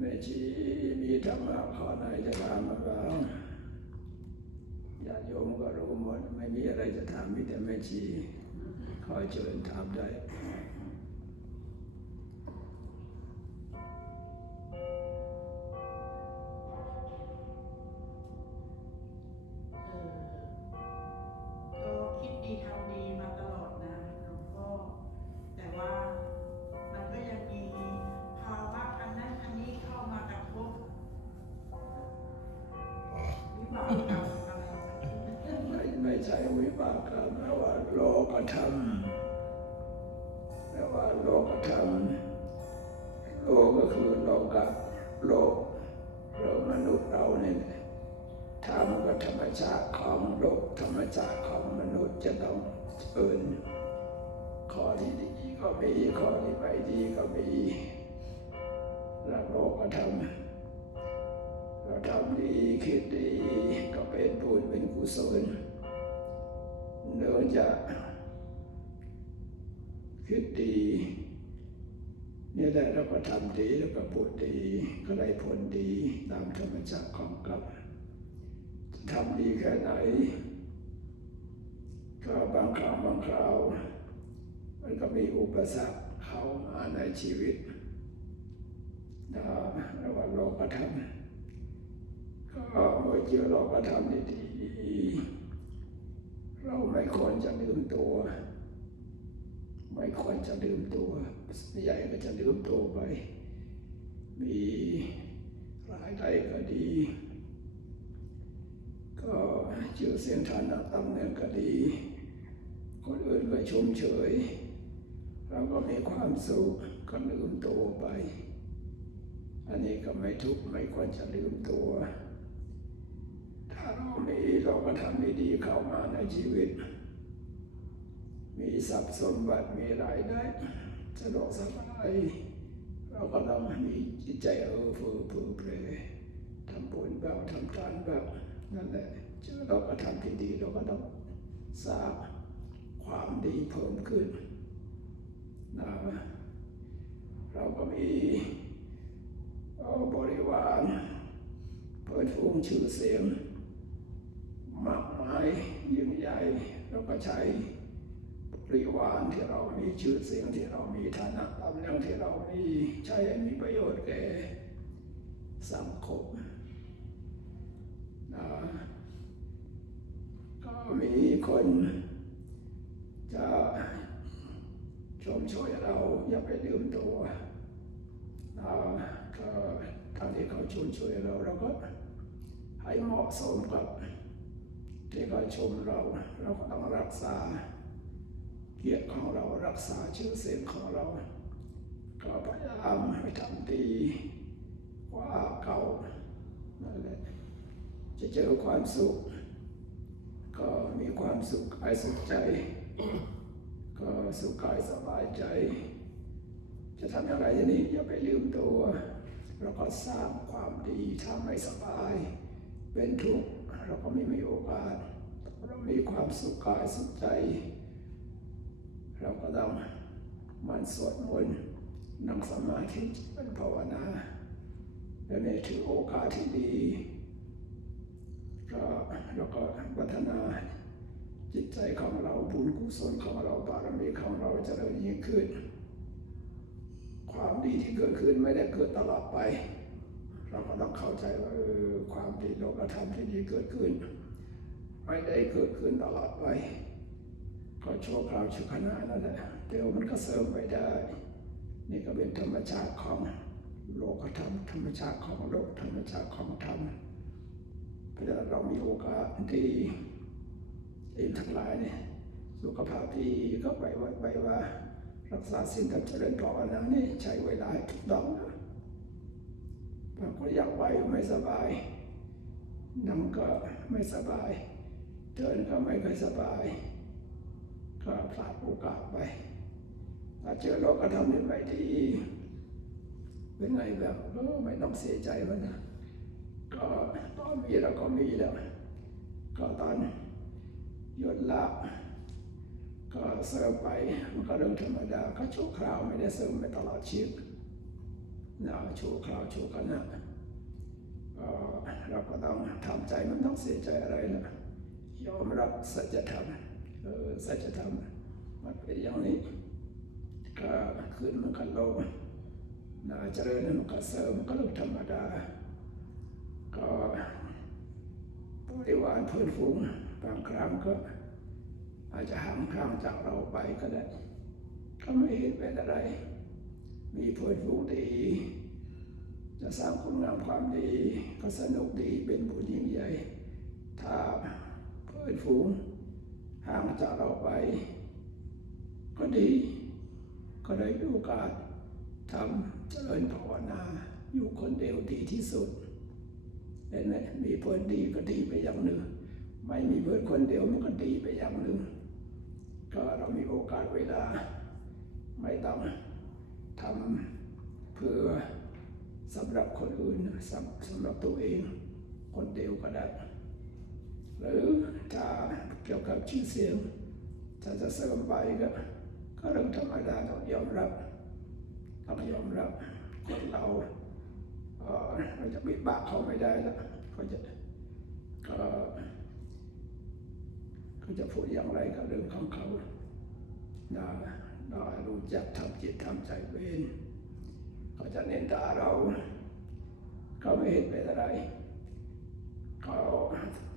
แม่ชีมีธรรมะข้อไหนจะถามมาบ้างญาติโยมก็รู้หมด ไม่มีอะไรจะถามมีแต่แม่ชีขอเชิญถามได้ ไม่ไม่ใช่วิบากกรรมแปลว่าโลกธรรมแปลว่าโลกธรรมโลกก็คือโลกะโลกเรามนุษย์เราเนี่ยธรรมก็ธรรมชาติของโลกธรรมชาติของมนุษย์จะต้องเอินข้อที่ดีก็มีข้อที่ไม่ดีก็มีหลักโลกธรรม ทำดีคิดดีก็เป็นบุญเป็นกุศลเนื่องจากคิดดีนี่แหละเราก็ทำดีแล้วก็พูดดีก็ได้ผลดีตามธรรมชาติของกรรมทำดีแค่ไหน ก็บางครั้งบางคราว มันก็มีอุปสรรคเข้ามาในชีวิตนะเรียกว่าโลกธรรม ก็เมื่อเจอเราก็ทำดีๆเราไม่ควรจะลืมตัว ไม่ควรจะลืมตัวใหญ่ก็จะลืมตัวไป มีรายได้ก็ดี ก็ชื่อเสียงฐานะตำแหน่งก็ดี คนอื่นก็ชมเชยเราก็มีความสุขก็ลืมตัวไป อันนี้ก็ไม่ทุกข์ไม่ควรจะลืมตัว้าเรามีเราก็ทำดีๆเข้ามาในชีวิต มีทรัพย์สมบัติมีรายได้สะดวกสบายเราก็ต้องมีจิตใจเออเฟือเฟือเพลทำบุญแบบทำทานแบบนั่นแหละเจอเราก็ทำที่ดีเราก็ต้องสร้างความดีเพิ่มขึ้นนะเราก็มีเอบริวารเปิดฟูงชื่อเสียง มากมายยิ่งใหญ่แล้วก็ใช้บริวารที่เรามีชื่อเสียงที่เรามีฐานะตำแหน่งที่เรามีใช้ให้มีประโยชน์แก่สังคมนะก็มีคนจะชมช่วยเราอย่าไปลืมตัวนะก็ทางที่เขาชมช่วยเราเราก็ให้เหมาะสมกับ ที่เขาชมเรา เราก็ต้องรักษา เกียรติของเรารักษาชื่อเสียงของเรา ก็พยายามให้ทำดีกว่าเก่านั่นแหละจะเจอความสุข ก็มีความสุขกายสุขใจ ก็สุขกายสบายใจ จะทำอย่างไรทีนี้อย่าไปลืมตัวเราก็สร้างความดีถ้าไม่สบาย เป็นทุกข์ เราก็ไม่มีโอกาสเรามีความสุขกายสุขใจ เราก็ต้องมันสวดมนต์นั่งสมาธิเป็นภาวนาและในถือโอกาสที่ดีก็เราก็พัฒนาจิตใจของเราบุญกุศลของเราบารมีของเราจะเริญยิ่งขึ้น ความดีที่เกิดขึ้นไม่ได้เกิดตลอดไป เราก็ต้องเข้าใจว่าเออความดีโลกธรรมที่ดีเกิดขึ้น ไม่ได้เกิดขึ้นตลอดไปก็ชั่วคราวชั่วขณะนั่นแหละเดี๋ยวมันก็เสริมไปได้ นี่ก็เป็นธรรมชาติของโลกธรรม ธรรมชาติของโลกธรรมชาติของธรรมเพราะฉะนั้นเรามีโอกาสที่เองทั้งหลายเนี่ยสุขภาพที่ก็ไปวัดไปว่า รักษาสิ่งกับเจริญภาวนานี่ใช้เวลาให้ถูกต้องนะ บางคนอยากไปไม่สบายนั่งก็ไม่สบาย เดินก็ไม่ค่อยสบาย ก็พลาดโอกาสไปถ้าเจอเราก็ทำได้ไม่ดีเป็นไงแบบก็ไม่ต้องเสียใจมันนะก็ตอนมีเราก็มีแล้วก็ตอนหยุดละ ก็เสริมไปมันก็เรื่องธรรมดาก็ชั่วคราวไม่ได้เสริมไปตลอดชีวิต ชั่วคราวชั่วขณะเอ่อเราก็ต้องทำใจมันต้องเสียใจอะไรนะยอมรับสัจธรรมสัจธรรมมันเป็นอย่างนี้ก็ขึ้นมันก็ลงนะเจริญมันก็เสริมมันก็ลงธรรมดา ก็บริวารเพื่อนฝูงบางครั้งก็อาจจะห่างห่างจากเราไปก็ได้ก็ไม่เห็นเป็นอะไร มีเพื่อนฝูงดี จะสร้างคุณงามความดี ก็สนุกดีเป็นบุญยิ่งใหญ่ ถ้าเพื่อนฝูงห่างจากเราไป ก็ดี ก็ได้โอกาสทำเจริญภาวนาอยู่คนเดียวดีที่สุดเห็นไหมมีเพื่อนดีก็ดีไปอย่างหนึ่ง ไม่มีเพื่อนคนเดียวมันก็ดีไปอย่างหนึ่ง ก็เรามีโอกาสเวลาไม่ต้อง ทำเพื่อสำหรับคนอื่นสำสำหรับตัวเองคนเดียวก็ได้ หรือถ้าเกี่ยวกับชื่อเสียงถ้าจะเสริมไปก็ก็เรื่องธรรมดาต้องยอมรับต้องยอมรับคนเราเราจะบิดบังเขาไม่ได้แล้วเขาจะก็เขาจะพูดอย่างไรก็เรื่องของเขา เราเรารู้จักทำจิตทำใจเป็นเขาจะเน้นตาเราเขาไม่เห็นเป็นอะไรเขา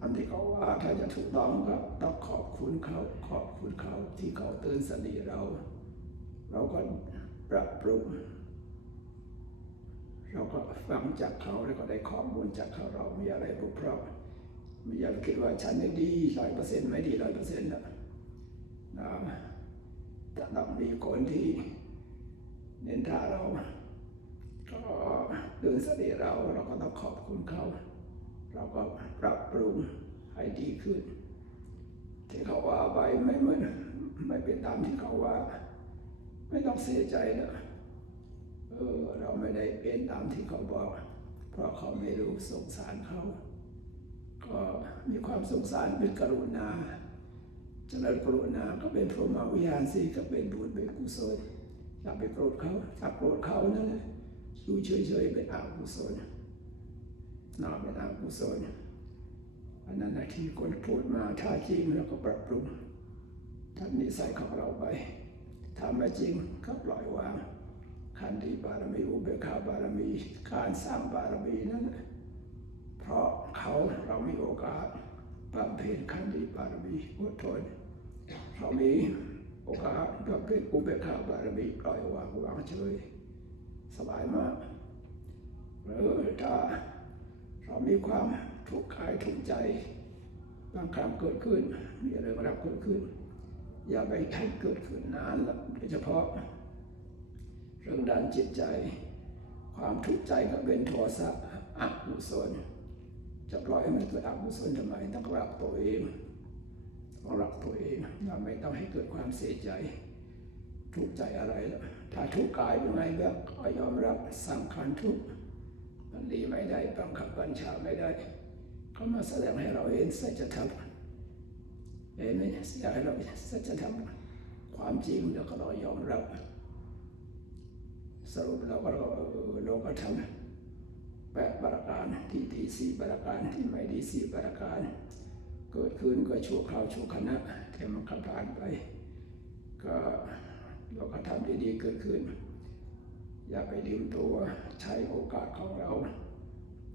อันที่เขาว่าถ้าจะถูกต้องก็ต้องขอบคุณเขาขอบคุณเขาที่เขาเตือนสติเรา เราก็ปรับปรุงเราก็ฟังจากเขาแล้วก็ได้ข้อมูลจากเขาเรามีอะไรบกพร่องม่อยากคิดว่าฉันเนี่ดีร้อยเปอร์เซ็นต์ไม่ดีร้อยเปอร์เซ็นต์นะ นะแต่ต้องมีคนที่เน้นท่าเรา ก็เดินสติเราเราก็ต้องขอบคุณเขา เราก็ปรับปรุงให้ดีขึ้น ที่เขาว่าไปไม่ไม่ไม่เป็นตามที่เขาว่า ไม่ต้องเสียใจนะเออเราไม่ได้เป็นตามที่เขาบอก เพราะเขาไม่รู้สงสารเขา ก็มีความสงสารเป็นกรุณา เจริญกรุณาก็เป็นพรหมวิหารสิก็เป็นบุญเป็นกุศลอย่าไปโกรธเขาถ้าโกรธเขานั่นแหละอยู่เฉยๆเป็นอกุศลน่าเป็นอกุศลอันนั้นนะที่คนพูดมาถ้าจริงแล้วก็ปรับปรุงทำนิสัยของเราไปทำไม่จริงก็ปล่อยวางขันติบารมีอุเบกขาบารมีการสร้างบารมีนั้นเพราะเขาเรามีโอกาสบำเพ็ญขันติบารมีอดทน เรามีโอกาสบำเพ็ญอุเบกขาบารมีปล่อยวางวางเฉยสบายมากหรือถ้าเรามีความทุกข์กายทุกข์ใจบางครั้งเกิดขึ้น มีอะไรมารับเกิดขึ้น อย่าไปให้เกิดขึ้นนานแล้วโดยเฉพาะ เรื่องด้านจิตใจ ความทุกข์ใจก็เป็นโทสะอกุศลจะปล่อยให้มันเกิดอกุศลทำไมต้องรักตัวเองต้องรักตัว เราไม่ต้องให้เกิดความเสียใจ ทุกข์ใจอะไรแล้วถ้าทุกข์กายยังไงแบบก็ยอมรับสังขารทุกข์มันดีไม่ได้บังคับบัญชาไม่ได้เขามาแสดงให้เราเห็นสัจธรรมเห็นไหมแสดงให้เราเห็นสัจธรรมความจริงแล้วก็เรายอมรับ สรุปเราก็เราเราก็ทำแปดประการที่ดีสี่ประการที่ไม่ดีสี่ประการ เกิดขึ้นก็ชั่วคราวชั่วขณะ แต่มันก็ผ่านไป ก็เราก็ทำดีๆเกิดขึ้น อย่าไปดื่มตัวใช้โอกาสของเรา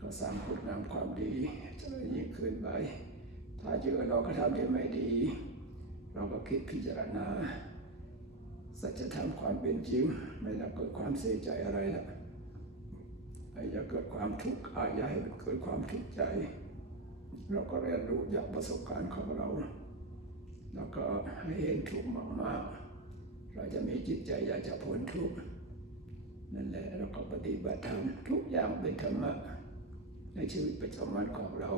ก็สร้างคุณงามความดีจะยิ่งขึ้นไป ถ้าเจอเราก็ทำได้ไม่ดี เราก็คิดพิจารณาสัจธรรมความเป็นจริงไม่ต้องเกิดความเสียใจอะไรละอย่าเกิดความทุกข์อาอย่าให้เกิดความทุกข์ใจ เราก็เรียนรู้จากประสบการณ์ของเรา แล้วก็ให้เห็นทุกข์มากๆ เราจะมีจิตใจอยากจะพ้นทุกข์นั่นแหละเราก็ปฏิบัติธรรมทุกอย่างเป็นธรรมะในชีวิตประจำวันของเรา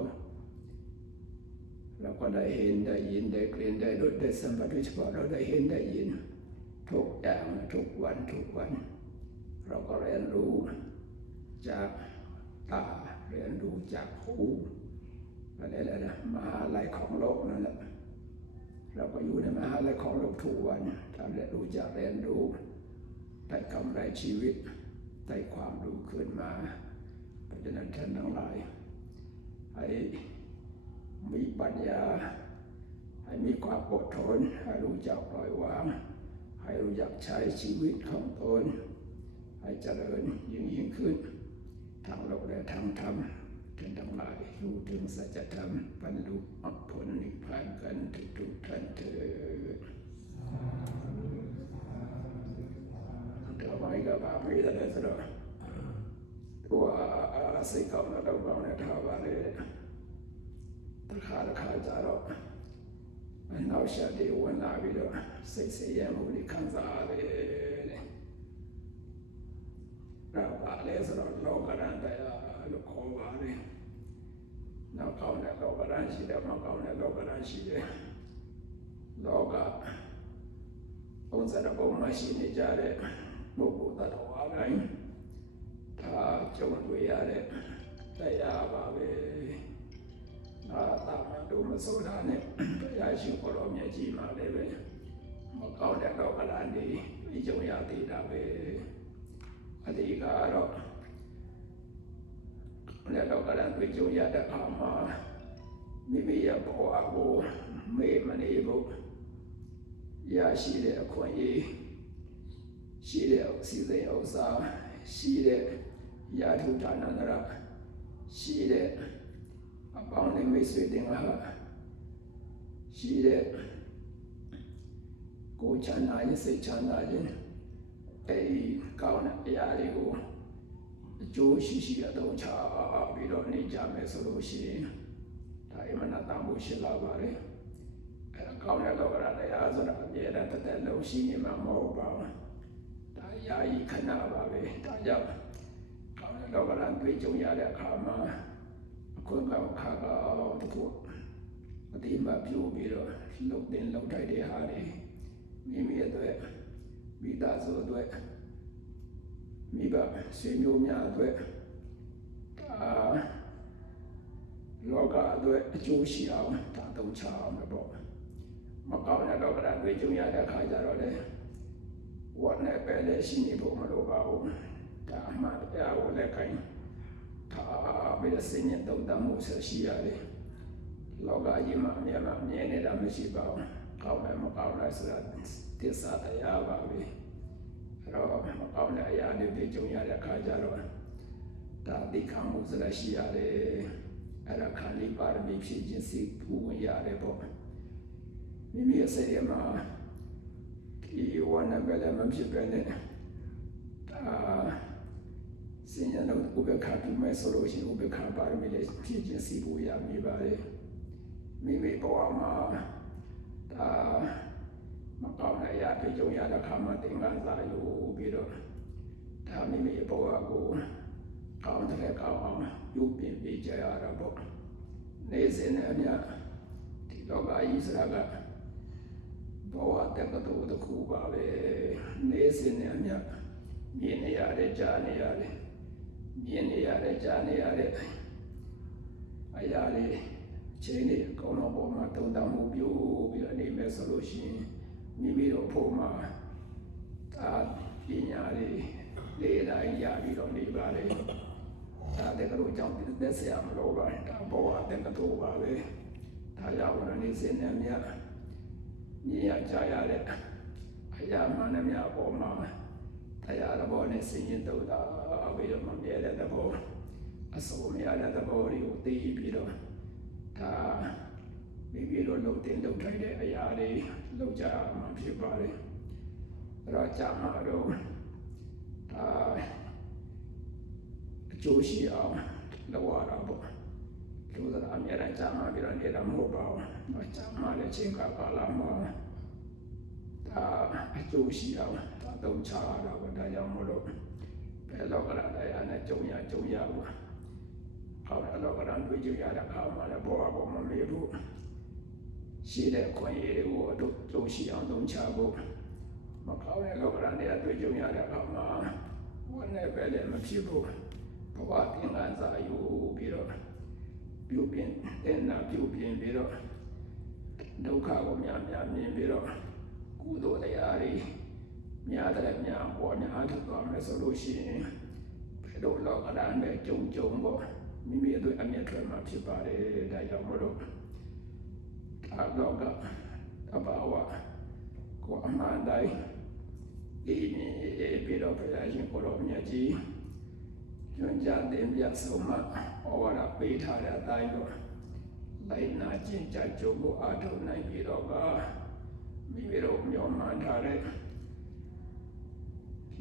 เราก็ได้เห็นได้ยินได้กลิ่นได้รสได้สัมผัสโดยเฉพาะเราได้เห็นได้ยิน ทุกอย่างทุกวันทุกวัน เราก็เรียนรู้จากตาเรียนรู้จากหูอะไรแหละนะมหาลัยของโลกนั่นแหละ เราก็อยู่ในมหาลัยของโลกทุกวันถ้าเรียนรู้จากเรียนรู้ได้กำไรชีวิตได้ความรู้ขึ้นมาเพราะฉะนั้นท่านทั้งหลายให้มีปัญญา ให้มีความอดทน ให้รู้จักปล่อยวาง ให้รู้จักใช้ชีวิตของตน ให้เจริญยิ่งยิ่งขึ้น ทางโลกและทางธรรม ท่านทั้งหลายรู้ถึงสัจธรรมบรรลุผลนิพพานกันทุกทุกท่านเถิดถวายกับพระพิธาเลยสระตัวอาศัยเขาแล้เราเนี่ยท้าวันเลยตะขาตะขาจารอเราชาติวันนาวิโรสิเสียมุนิคันซาเลยเราบาเลยสระโลกระดันได้ လို့ခေါ်ပါတယ်နောက်ကောင်းတဲ့လောကရန်ရှိတယ်မကောင်းတဲ့လောကရန်ရှိတယ်လောကဘုံစရဘုံမရှိနေကြတဲ့ပုဂ္ဂိုလ်တ attva တိုင်းဒါကြုံတွေ့ရတဲ့တရားပါပဲ။ဒါတာမန်တို့မဆိုတာနဲ့တရားရှိခေါ်တော်မြတ်ကြီးမှလည်းပဲမကောင်းတဲ့တော့ကလာနေဒီကြုံရသေးတာပဲ။အတိကတော့ လည်းတော့ကလာတွေ့ကြုံရတဲ့အခါမှာမိမိရဲ့ဘဝကိုမေ့မနေဖို့ရရှိတဲ့အခွင့်အရေးရှိတဲ့စီစဉ်ဥစ္စာရှိတဲ့ယာထုဒါနန္တရရှိတဲ့အပေါင်းနဲ့မိတ်ဆွေတင်ဟာရှိတဲ့ကိုယ်ချမ်းသာရေးစိတ်ချမ်းသာခြင်းအဲဒီကောင်းတဲ့အရာတွေကို အကျိုးရှိရှိအသုံးချပြီးတော့နေကြမယ်ဆိုလို့ရှိရင်ဒါအမှန်တန်ဖို့ရှိလာပါတယ်အဲကောင်းတဲ့လောကရတရားဆိုတာအပြည့်အစုံတစ်သက်လုံးရှိနေမှာမဟုတ်ပါဘူးဒါယာယီခဏပါပဲဒါကြောင့်ကောင်းတဲ့လောကရန်တွေ့ကြုံရတဲ့အခါမှာအခုကောင်ခါကောင်တခုအတိမပြုပြီးတော့လှုပ်တင်လှုပ်ထိုက်တဲ့ဟာတွေမိမိအတွက်မိသားစုအတွက် မိဘဆွေမျိုးများအတွက်ဒါလောကအတွက်အကျိုးရှိအောင်ဒါသုံးချအောင်ပဲပေါ့မကောင်းတဲ့လောကရန်တွေ့ကြုံရတဲ့အခါကျတော့လေဝတ်နဲ့ပဲလည်းရှိနေဖို့မလိုပါဘူးဒါမှတရားကိုလည်းခိုင်းထားပြီးတော့စင်ရင်တုံတမှုဆက်ရှိရတယ်လောကကြီးမှာအမြဲမှာမြဲနေတာမရှိပါဘူးကောင်းတယ်မကောင်းတယ်ဆိုတာတစ္ဆာတရားပါပဲ အဲ့တော့မကောင်းတဲ့အရာတွေကြုံရတဲ့အခါကျတော့ဒါတိခံမှုဆိုတာရှိရတယ်အဲ့ဒါခန္ဒီပါရမီဖြစ်ခြင်းစိတ်ပူဝင်ရတယ်ပေါ့မိမိရဲ့စိတ်ထဲမှာဒီဝနဘလည်းမဖြစ်ပဲနဲ့ဒါစင်ရတော့ဥပ္ပခါပြုမဲ့ဆိုလို့ရှိရင်ဥပ္ပခါပါရမီလည်းဖြစ်ခြင်းစီဖို့ရမည်ပါလေမိမိဘဝမှာဒါ မကောင်းတဲ့အရာတွေကြုံရတဲ့အခါမှာသင်္ကန်းစာယူပြီးတော့ဒါမိမိဘဝကိုကောင်းတဲ့ကောင်းအောင်ပြုပြင်ပေးကြရတာပေါ့နေစဉ်နဲ့အမြဒီလောကကြီးဆိုတာကဘဝတက်ကတော့တခုပါပဲနေစဉ်နဲ့အမြတ်မြင်နေရတယ်ကြားနေရတယ်မြင်နေရတယ်ကြားနေရတယ်အရာလေးချင်းနေအကုန်လုံးပေါ်မှာတုံတမှုပြုပြီးတော့နေမယ်ဆိုလို့ရှိရင် မိမိတို့ဖို့မှာဒါပညာလေးလေးတိုင်းရပြီးတော့နေပါလေဒါတကယ်လို့ကြောင့်တက်ဆရာမလို့ပါဒါဘဝတက်ကတော့ပါပဲဒါကြောင့်နေစဉ်နဲ့အမြတ်မြင်ရကြရတဲ့အရာမှန်သမျှအပေါ်မှာတရားသဘောနဲ့စဉ်းရင်တော့တာပြီးတော့မမြဲတဲ့သဘောအစိုးမရတဲ့သဘောတွေကိုသိပြီးတော့ဒါ မိမိတို့လုံတင်လုံထိုက်တဲ့အရာတွေလုံကြမှာဖြစ်ပါတယ်အဲ့တော့ကြာမှာတော့ဒါအကျိုးရှိအောင်လုပ်ရတာပေါ့လူသားအများကြီးကြာမှာပြီးတော့နေတာမဟုတ်ပါဘူး။ကြာမှာလည်းချိန်ကာကာလာမှာဒါအကျိုးရှိအောင်ဒါသုံးချရတာပေါ့ဒါကြောင့်မို့လို့ဘယ်လောကရတရားနဲ့ကြုံရကြုံရဘူး။အော်လောကရတွေ့ကြရတဲ့အခါမှာလည်းဘောအပေါ်မှာမေးဖို့ ရှိတဲ့ခွင့်ရည်တွေကိုအတို့ကြုံရှိအောင်သုံးချဖို့မကောင်းတဲ့လောကရနဲ့တွေ့ကြုံရတဲ့အခါမှာဝန်းနဲ့ပဲလည်းမဖြစ်ဘူးဘဝသင်္ကန်းစာယူပြီးတော့ပြုပြင်တဲ့နာပြုပြင်ပြီးတော့ဒုက္ခကိုများများမြင်ပြီးတော့ကုသိုလ်တရားတွေများတဲ့များပေါ်များထုတ်သွားမယ်ဆိုလို့ရှိရင်တို့လောကဓာတ်နဲ့ကြုံကြုံပေါ့မိမိတို့အမျက်ထွက်မှာဖြစ်ပါတယ်ဒါကြောင့်မလို့ ဒါလောကအဘာဝကိုအမှန်တိုင်းဒီနေ့ပြီးတော့ဘုရားရှင်ကိုရောမြတ်ကြီးကျွမ်းကြတဲ့မြတ်ဆုံးမဩဝါဒပေးထားတဲ့အတိုင်းတော့လိုက်နာကျင့်ကြကြုံကိုအားထုတ်နိုင်ပြီးတော့ကမိမိတို့မျှော်မှန်းထားတဲ့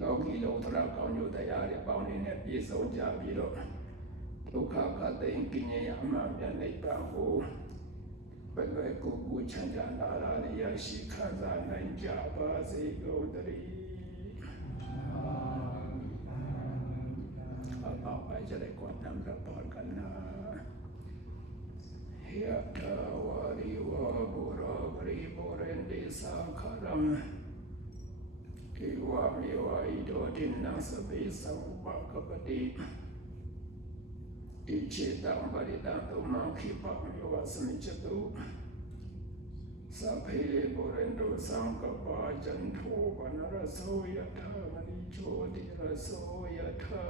လောကီလောကရာကောင်းကျိုးတရားတွေပေါင်းနေတဲ့ပြည့်စုံကြပြီးတော့ဒုက္ခကတိန်ကိညာအမှန်ပြန်နိဗ္ဗာန်ကို 本来姑姑强强大大的要是看咱能家把谁够的哩。เอาต่อไปจะได้กวดน้ำระพอดกันนะยะตาวาริวะบุรบริบุเรนดิสาคารังกิวามิวาอิโดทินนังสเปสังอุปกปติ Ichitambaridatu Mankhipanyo Vasanichatu Saphe Borendo Sankapa Janto Vanaraso Yatha Manicho Diraso Yatha